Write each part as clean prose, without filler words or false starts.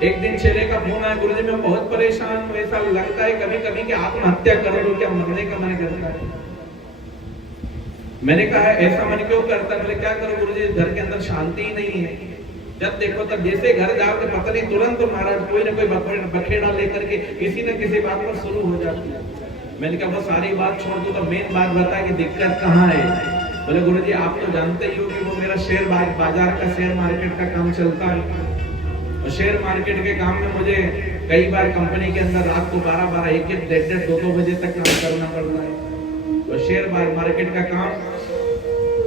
एक दिन चेले का फोन आया, गुरुजी मैं बहुत परेशान हूँ, ऐसा लगता है कभी कभी कि आत्महत्या कर लूं, क्या मरने का मन करता है। मैंने कहा ऐसा मन क्यों करता है? बोले क्या करो गुरुजी, घर के अंदर शांति ही नहीं है। जब देखो तब जैसे घर जाओ तो पता नहीं तुरंत महाराज कोई ना कोई बखेड़ा लेकर के किसी न किसी बात पर शुरू हो जाती है। मैंने कहा वो सारी बात छोड़ दो, तो मेन बात बता कि दिक्कत कहाँ है। बोले गुरुजी आप तो जानते ही हो कि वो मेरा शेयर बाजार का शेयर मार्केट का काम चलता है, और शेयर मार्केट के काम में मुझे कई बार कंपनी के अंदर रात को 12-12, 1-1, 1:30, 2-2 बजे तक काम करना पड़ता है। तो शेयर मार्केट का काम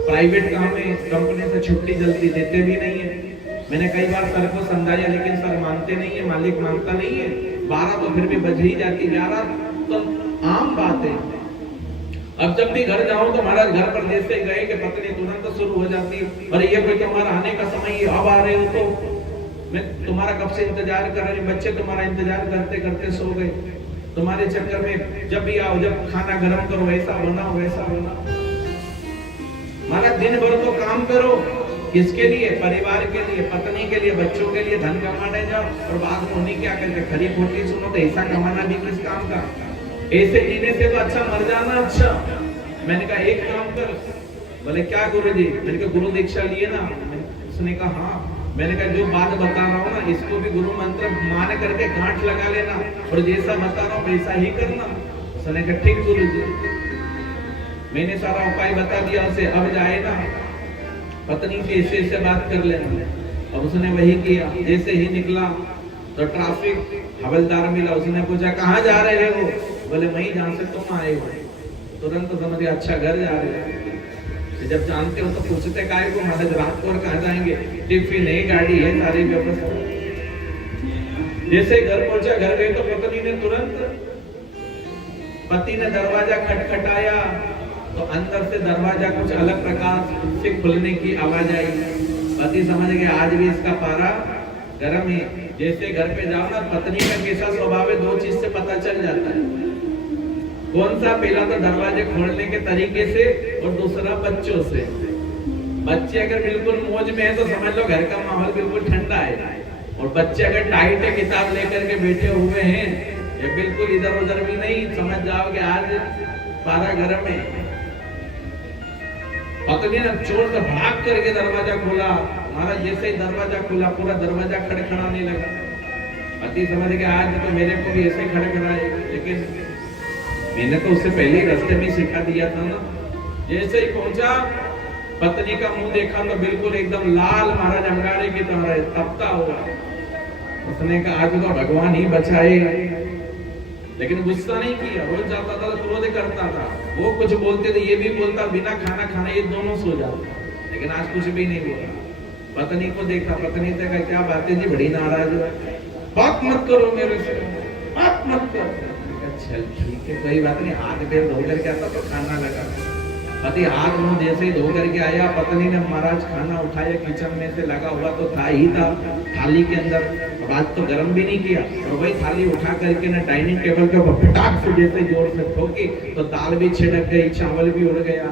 प्राइवेट काम में कंपनी से छुट्टी जल्दी देते भी नहीं है। मैंने कई बार सर को समझाया लेकिन सर मानते नहीं है, मालिक मानता नहीं है। 12 तो फिर भी बज ही जाती, 11 तो आम बात है। अब जब भी घर जाऊं तो महाराज घर पर जैसे गए कि पत्नी तुरंत शुरू हो जाती है, और ये कोई तुम्हारा आने का समय है, अब आ रहे हो तो मैं तुम्हारा कब से इंतजार कर रही, बच्चे तुम्हारा इंतजार करते करते सो गए, तुम्हारे चक्कर में जब भी आओ जब खाना गर्म करो ऐसा बनाओ वैसा बनाओ। महाराज दिन भर तो काम करो, किसके लिए? परिवार के लिए, पत्नी के लिए, बच्चों के लिए धन कमाने जाओ, और बाद में उन्हीं क्या करके खरी खोटी सुनो तो ऐसा कमाना भी किस काम का? ऐसे जीने से तो अच्छा मर जाना अच्छा। मैंने कहा एक काम कर। बोले क्या गुरुजी? मैंने कहा गुरु दीक्षा लिए ना? उसने कहा हाँ। मैंने कहा जो बात बता रहा हूँ ना इसको भी गुरु मंत्र मान करके गांठ लगा लेना, और जैसा बता रहा हूँ वैसा ही करना। उसने कहा ठीक गुरुजी। मैंने सारा उपाय बता दिया उसे, अब जाए ना पत्नी से ऐसे बात कर लेना। अब उसने वही किया। जैसे ही निकला तो ट्रैफिक हवलदार मिला, उसने पूछा कहाँ जा रहे हो? बोले वही जहाँ से तुम आए हो। तुरंत समझ गया अच्छा घर जा रहे हो। जब जानते हो तो पूछते काहे को? महाराज रात को कहाँ जाएंगे, टिफिन है, गाड़ी है, सारी व्यवस्था। जैसे घर पहुंचा, घर गए तो पत्नी ने तुरंत, पति ने दरवाजा खटखटाया तो अंदर से दरवाजा कुछ अलग प्रकार से खुलने की आवाज आई। पति समझ गया आज भी इसका पारा गर्म है। जैसे घर पे जाओ ना पत्नी का कैसा स्वभाव है, दो चीज से पता चल जाता है। कौन सा? पहला तो दरवाजे खोलने के तरीके से, और दूसरा बच्चों से। बच्चे अगर बिल्कुल मौज में है तो समझ लो घर का माहौल बिल्कुल ठंडा है, और बच्चे अगर टाइट है किताब लेकर के बैठे हुए हैं या बिल्कुल इधर उधर भी नहीं, समझ जाओ कि आज पारा गर्म है। पत्नी ने चोर से भाग करके दरवाजा खोला। महाराज जैसे ही दरवाजा खुला पूरा दरवाजा खड़खड़ाने लगा। पति समझ गया आज तो मेरे को भी ऐसे खड़खड़ाए, लेकिन मैंने तो उससे पहले ही रास्ते में सिखा दिया था ना। जैसे ही पहुंचा पत्नी का मुंह देखा तो बिल्कुल एकदम लाल महाराज अंगारे की तरह तपता हुआ। उसने कहा आज तो भगवान ही बचाए, लेकिन गुस्सा नहीं किया। रोज जाता था तो क्रोध करता था, वो कुछ बोलते थे ये भी बोलता, बिना खाना खाना ये दोनों सो जाते, लेकिन आज कुछ भी नहीं बोला। पत्नी को देखा, पत्नी से कहा क्या बात है जी, बड़ी नाराज हो, बात मत करो मेरे से, बात मत करो। चल ठीक है कोई बात नहीं, हाथ पैर धो करके आता तो खाना लगा। पति हाथ मुंह जैसे ही धो करके आया, पत्नी ने महाराज खाना उठाया, किचन में से लगा हुआ तो था ही था थाली के अंदर, बात तो गर्म भी नहीं किया, और वही थाली उठा करके ना डाइनिंग टेबल के ऊपर फटाक से जैसे जोर से ठोकी तो दाल भी छिड़क गई, चावल भी उड़ गया।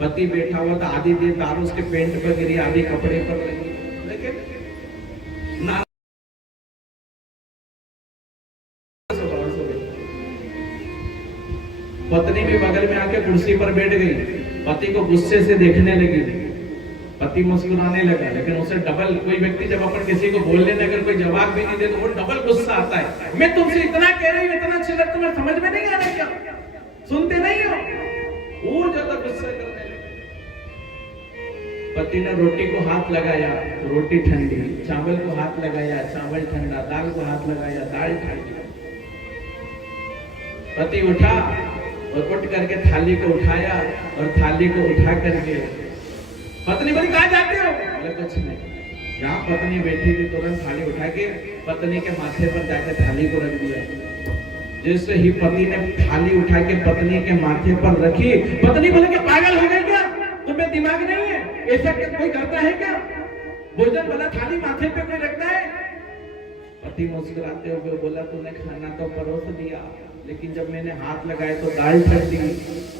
पति बैठा हुआ था, आधी देर दाल उसके पेंट पर गिरी, आधी कपड़े पर लगी। लेकिन पत्नी भी बगल में आके कुर्सी पर बैठ गई, पति को गुस्से से देखने लगी। पति मुस्कुराने लगा, लेकिन उसे डबल, कोई व्यक्ति जब अपन किसी को बोलने में अगर कोई जवाब भी नहीं दे तो वो डबल गुस्सा आता है। मैं तुमसे इतना कह रही हूँ, इतना चिल्ला, तुम्हें समझ में नहीं आ रहा क्या? सुनते नहीं हो? और ज्यादा गुस्सा करने लगे। पति ने रोटी को हाथ लगाया, रोटी ठंडी, चावल को हाथ लगाया, चावल ठंडा, दाल को हाथ लगाया, दाल ठंडी। पति उठा और उठ करके थाली को उठाया, और थाली को उठा करके पत्नी बोली कहाँ जाते हो? बोले कुछ नहीं। जहाँ पत्नी बैठी थी तुरंत थाली उठा के पत्नी के माथे पर जाकर थाली को रख दिया। जैसे ही पति ने थाली उठा के पत्नी के माथे पर रखी, पत्नी बोले कि पागल हो गए क्या? तुम्हें दिमाग नहीं है? ऐसा कोई करता है क्या? भोजन वाला थाली माथे पे कोई रखता है? पति मुस्कुराते हुए बोला तूने खाना तो परोस दिया, लेकिन जब मैंने हाथ लगाए तो दाल ठंडी,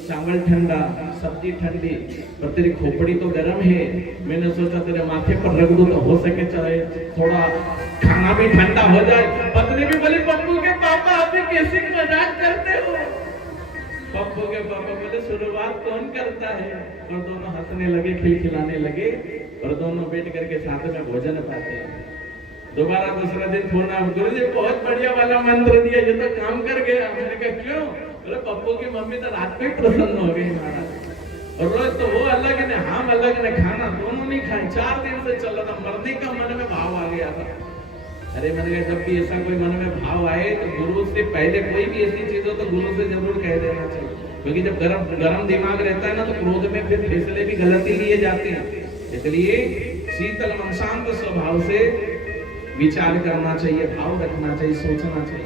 चावल ठंडा, सब्जी ठंडी, पर तेरी खोपड़ी तो गर्म है। मैंने सोचा तेरे माथे पर रख दूं तो हो सके चाहे थोड़ा खाना भी ठंडा हो जाए। पत्नी भी बोली पप्पू के पापा आप भी कैसे मजाक करते हो। पप्पू के पापा बोले शुरुआत कौन करता है। और दोनों हंसने लगे, खिलखिलाने लगे और दोनों बैठ करके साथ में भोजन पाते हैं। दोबारा दूसरा दिन फोन आया, गुरुजी बहुत बढ़िया वाला मंत्र दिया, ये तो काम कर गया। मैंने कहा क्यों? बोले पप्पू की मम्मी तो रात को ही प्रसन्न हो गई महाराज। और रोज तो वो अलग ने, हम अलग ने, खाना दोनों नहीं खाए। 4 दिन से चल रहा था, मरने का मन में भाव आ गया था। अरे मैंने कहा जब भी ऐसा कोई मन में भाव आए तो गुरु से पहले कोई भी ऐसी चीज हो तो गुरु से जरूर कह देना चाहिए, क्योंकि जब गरम दिमाग रहता है ना तो क्रोध में फिर फैसले भी गलत ही लिए जाते हैं। इसलिए शीतल मन शांत स्वभाव से विचार करना चाहिए, भाव रखना चाहिए, सोचना चाहिए।